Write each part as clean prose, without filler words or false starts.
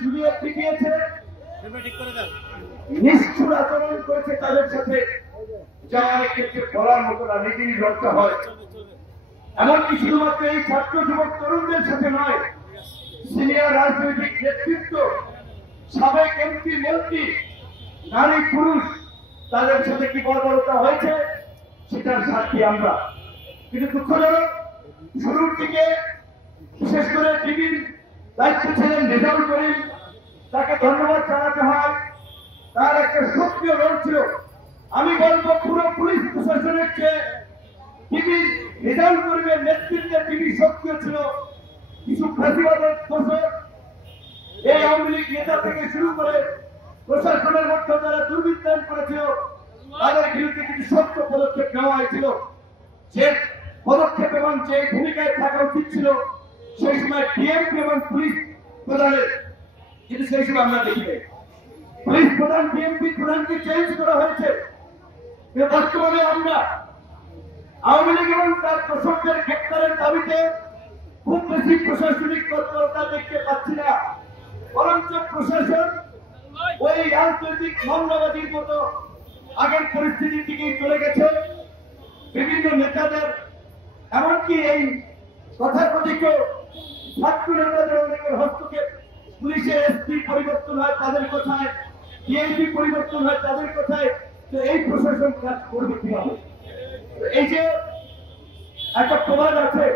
ঝুলিয়ে পিটিয়েছে, নিষ্ঠুর আচরণ করেছে তাদের সাথে, যা অনেকের বলার মতো না, নিজেরই লজ্জা হয়। এমনকি শুধুমাত্র এই ছাত্র যুবক তরুণদের সাথে নয়, সিনিয়র রাজনৈতিক নেতৃত্ব, সাবেক এমপি মন্ত্রী, নারী পুরুষ, তাদের সাথে কি বর্বরতা হয়েছে সেটার সাক্ষী আমরা। কিন্তু দুঃখজনক, শুরুর দিকে বিশেষ করে ডিবির দায়িত্ব ছিলেন রেজাউল করিম, তাকে ধন্যবাদ জানাতে হয়। তার একটা সক্রিয় রোল ছিল। আমি বলবো পুরো পুলিশ প্রশাসনের চেয়ে ডিবির রেজাউল করিমের নেতৃত্বে ডিবি সক্রিয় ছিল। কিছু ফাঁসিবাদের দোষর এই আওয়ামী লীগ নেতা থেকে শুরু করে প্রশাসনের মধ্যে যারা দুর্বৃত্তায়ন করেছিল তাদের বিরুদ্ধে কিছু শক্ত পদক্ষেপ নেওয়া হয়েছিল। যে পদক্ষেপ এবং যে ভূমিকায় থাকা উচিত ছিল সেই সময় ডিএমপি এবং পুলিশ প্রধানের, কিন্তু সেই সময় আমরা দেখি পুলিশ প্রধান ডিএমপি প্রধানকে চেঞ্জ করা হয়েছে। বর্তমানে আমরা আওয়ামী লীগ এবং তার দোষরদের গ্রেপ্তারের দাবিতে খুব বেশি প্রশাসনিক তৎপরতা দেখতে পাচ্ছি না, বরঞ্চ প্রশাসন ওই রাজনৈতিক মামলাবাদীর মতো আগের পরিস্থিতির দিকেই চলে গেছে। বিভিন্ন নেতাদের, এমনকি এই তথাকথিত ছাত্র নেতাদের অনেকের হস্তক্ষেপ, পুলিশের এসপি পরিবর্তন হয় তাদের কথায়, ডিএমপি পরিবর্তন হয় তাদের কথায়, তো এই প্রশাসন কাজ করবে কিভাবে? এই যে একটা প্রবাদ আছে,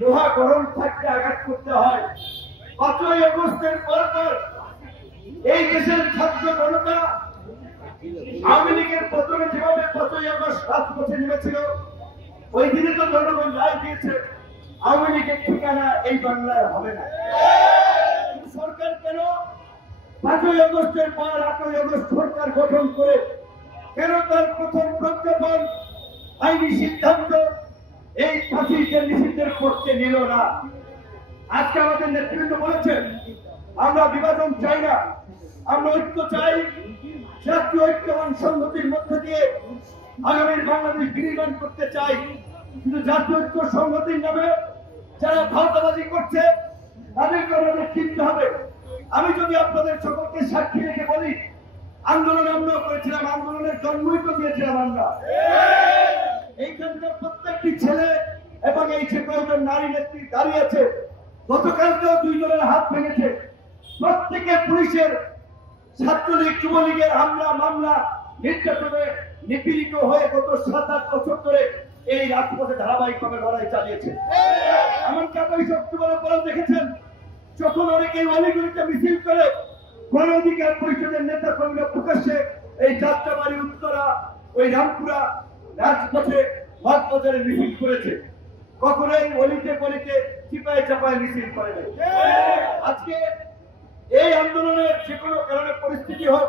লোহা গরম থাকতে আঘাত করতে হয়। 5ই আগস্টের পর এই দেশের ছাত্র জনতা আওয়ামী লীগের পতনে যেভাবে 5ই আগস্ট রাজপথে নেমেছিল, ওই দিনে তো জনগণ রায় দিয়েছে আওয়ামী লীগের ঠিকানা এই বাংলায় হবে না। সরকার কেন 5ই আগস্টের পর 8ই আগস্ট সরকার গঠন করে কেন তার প্রথম প্রজ্ঞাপন আইনি সিদ্ধান্ত এই ফাঁসিকে নিষিদ্ধের করতে নিল না? আজকে আমাদের নেতৃত্ব বলেছেন আমরা বিভাজন চাই না, আমরা ঐক্য চাই। জাতীয় ঐক্য এবং সংহতির মধ্যে দিয়ে আগামীর বাংলাদেশ বিনির্মাণ করতে চাই। কিন্তু জাতীয় ঐক্য সংহতির নামে যারা ভাওতাবাজি করছে তাদেরকে আমাদের চিনতে হবে। আমি যদি আপনাদের সকলকে সাক্ষী রেখে বলি, আন্দোলন আমরাও করেছিলাম, আন্দোলনের জন্মই তো দিয়েছিলাম আমরা। এইখানকার প্রত্যেকটি ছেলে এবং এই যে কয়েকজন নারী নেত্রী দাঁড়িয়ে আছে, গতকালকেও 2 জনের হাত ভেঙেছে। প্রত্যেকে পুলিশের, ছাত্রলীগ, যুবলীগের হামলা মামলা নির্যাতনে নিপীড়িত হয়ে গত 7-8 বছর ধরে এই রাজপথে ধারাবাহিকভাবে লড়াই চালিয়েছে। এমনকি আপনি অক্টোবরের পরে দেখেছেন যখন অনেকে অলিগলিতে মিছিল করে গণ অধিকার পরিষদের নেতা কর্মীরা প্রকাশ্যে এই যাত্রাবাড়ি, উত্তরা, ওই রামপুরা রাজপথে বাজারে মিছিল করেছে। কখনোই অলিতে গলিতে চিপায় চাপায় মিছিল করে নাই। আজকে এই আন্দোলনের যে কোনো কারণে পরিস্থিতি হোক,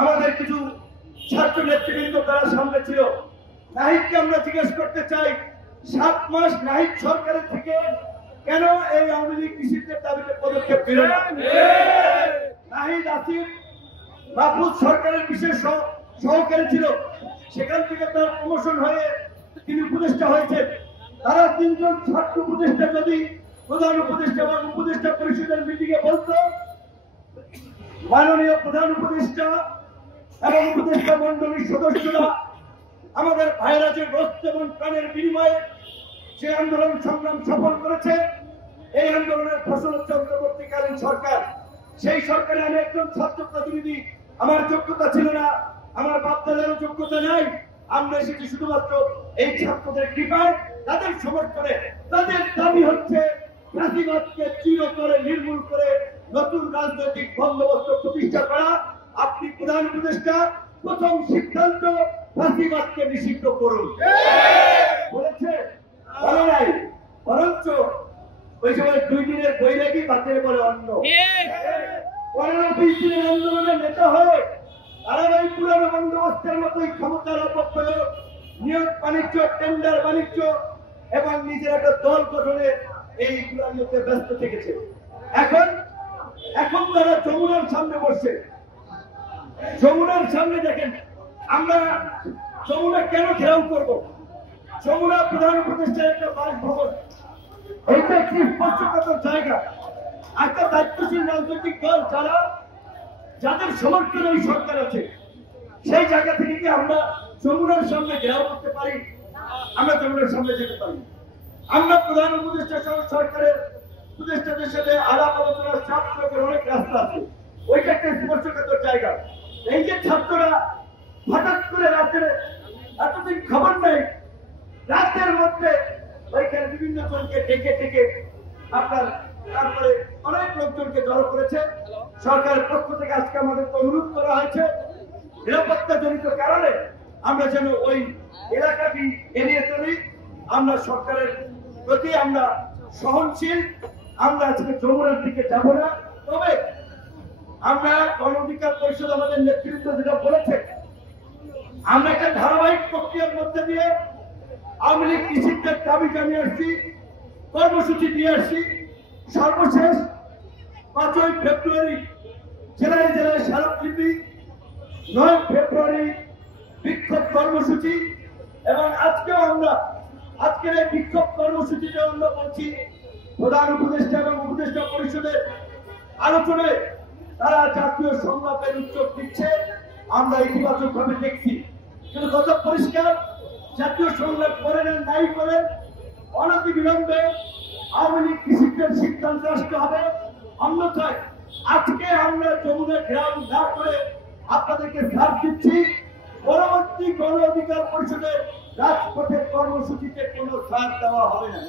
আমাদের কিছু ছাত্র নেতৃবৃন্দ তারা সামনে ছিল। নাহিদকে আমরা জিজ্ঞেস করতে চাই, 7 মাস নাহিদ সরকারের থেকে কেন এই আওয়ামী লীগ নিষিদ্ধের দাবিতে পদক্ষেপ নিল না? নাহিদ আসিফ মাহফুজ সরকারের বিশেষ সহকারী ছিল, সেখান থেকে তার প্রমোশন হয়ে তিনি উপদেষ্টা হয়েছেন। তারা 3 জন ছাত্র উপদেষ্টা যদি প্রধান উপদেষ্টা এবং উপদেষ্টা পরিষদের মিটিংয়ে বলতো মাননীয় প্রধান উপদেষ্টা এবং উপদেষ্টা মন্ডলীর সদস্যরা আমাদের ভাইরা যে রক্ত এবং প্রাণের বিনিময়ে যে আন্দোলন সংগ্রাম সফল করেছে, এই আন্দোলনের ফসল হচ্ছে অন্তর্বর্তীকালীন সরকার। সেই সরকারে আমি একজন ছাত্র প্রতিনিধি, আমার যোগ্যতা ছিল না, আমার বাপদাদারও যোগ্যতা নাই। আমরা এসেছি শুধুমাত্র এই ছাত্রদের কৃপায়, তাদের সমর্থনে। তাদের দাবি হচ্ছে ফাঁসিবাদকে চিরতরে নির্মূল করে নতুন রাজনৈতিক বন্দোবস্ত প্রতিষ্ঠা করা। আপনি প্রধান উপদেষ্টা, প্রথম সিদ্ধান্ত ফাঁসিবাদকে নিষিদ্ধ করুন বলেছে, বলে নাই। বরঞ্চ ওই সময় 2 দিনের বৈরাগী বাতিল বলে অন্য 15-20 দিনের আন্দোলনের নেতা হয়ে তারা এই পুরানো বন্দোবস্তের মতোই ক্ষমতার অপপ্রয়োগ, নিয়োগ বাণিজ্য, টেন্ডার বাণিজ্য এবং নিজের একটা দল গঠনে এইগুলোর মধ্যে ব্যস্ত থেকেছে। এখন তারা যমুনার সামনে বসছে। যমুনার সামনে দেখেন, আমরা যমুনা কেন ঘেরাও করব? যমুনা প্রধান উপদেষ্টার একটা বাসভবন, এইটা একটি স্পর্শকাতর জায়গা। একটা দায়িত্বশীল রাজনৈতিক দল যারা যাদের সমর্থনে এই সরকার আছে, সেই জায়গা থেকে কি আমরা যমুনার সামনে ঘেরাও করতে পারি? আমরা যমুনার সামনে যেতে পারি। আমরা প্রধান উপদেষ্টা সরকারের উপদেষ্টাদের সাথে আলাপ আলোচনার চাপ প্রয়োগের অনেক রাস্তা আছে, ওইটা একটা স্পর্শকাতর জায়গা। এই যে ছাত্ররা হঠাৎ করে রাতের এতদিন খবর নেই, রাতের মধ্যে ওইখানে বিভিন্ন জনকে ডেকে ডেকে আপনার তারপরে অনেক লোকজনকে জড়ো করেছে। সরকারের পক্ষ থেকে আজকে আমাদেরকে অনুরোধ করা হয়েছে নিরাপত্তা জনিত কারণে আমরা যেন ওই এলাকাটি এড়িয়ে চলি। আমরা সরকারের প্রতি আমরা সহনশীল, আমরা আজকে যমুনার দিকে যাব না। তবে আমরা গণ অধিকার পরিষদ আমাদের নেতৃত্ব যেটা বলেছে, আমরা একটা ধারাবাহিক প্রক্রিয়ার মধ্যে দিয়ে আওয়ামী লীগ নিষিদ্ধের দাবি জানিয়ে আসছি, কর্মসূচি দিয়ে আসছি। সর্বশেষ 5ই ফেব্রুয়ারি জেলায় জেলায় স্মারকলিপি, 9 ফেব্রুয়ারি বিক্ষোভ কর্মসূচি, এবং আজকেও আমরা আজকের এই বিক্ষোভ কর্মসূচিতে আমরা বলছি প্রধান উপদেষ্টা এবং উপদেষ্টা পরিষদের আলোচনায় তারা জাতীয় সংলাপের উদ্যোগ দিচ্ছে, আমরা ইতিবাচক ভাবে দেখছি। কিন্তু কথা পরিষ্কার, জাতীয় সংলাপ করেন আর নাই করেন, অনতি বিলম্বে আওয়ামী লীগ নিষিদ্ধের সিদ্ধান্ত আসতে হবে। অন্যথায় আজকে আমরা যমুনা ঘেরাও না করে আপনাদেরকে ছাড় দিচ্ছি, পরবর্তী গণ অধিকার পরিষদের রাজপথের কর্মসূচিতে কোনো ছাড় দেওয়া হবে না।